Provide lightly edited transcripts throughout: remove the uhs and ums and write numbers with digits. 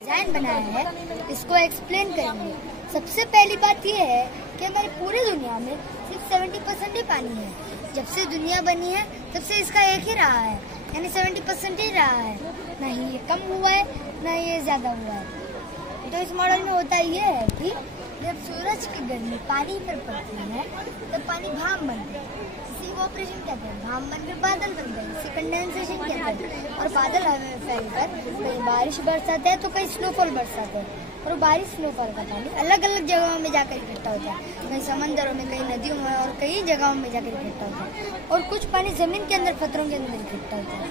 Design बनाया है, इसको एक्सप्लेन करेंगे। सबसे पहली बात यह है कि हमारी पूरी दुनिया में सिर्फ 70% ही पानी है। जब से दुनिया बनी है तब से इसका एक ही रहा है, यानी 70% ही रहा है। ना ही ये कम हुआ है ना ये ज्यादा हुआ है। तो इस मॉडल में होता ये है कि जब सूरज की गर्मी पानी पर पड़ती है तब पानी भाप बनता है, इसी को ऑपरेशन कहते हैं। भाप बनकर बादल बनते हैं, इसे कंडेंसेशन कहते हैं। और बादल हवा में फैलकर कहीं बारिश बरसाता है तो कहीं स्नोफॉल बरसाता है। और बारिश स्नोफॉल का पानी अलग अलग जगहों में जाकर इकट्ठा होता है, कहीं समंदरों में, कहीं नदियों में और कई जगहों में जाकर इकट्ठा होता है। और कुछ पानी जमीन के अंदर, पत्थरों के अंदर इकट्ठा होता है।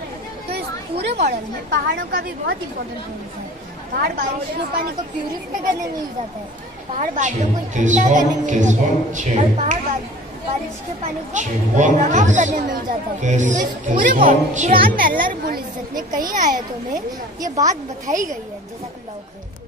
तो इस पूरे मॉडल में पहाड़ों का भी बहुत इंपॉर्टेंट रोल है। पहाड़ बारिश के पानी को प्यूरिफाई करने में यूज आता है, पहाड़ बादलों को ठंडा करने में यूज आता है, और पहाड़ बारिश के पानी को प्रभाव करने में यूज आता है। तो इस पूरे कुरान में अल्लाह रब्बुल इज्जत ने कई आयतों में ये बात बताई गई है। जज़ाकल्लाहु खैर।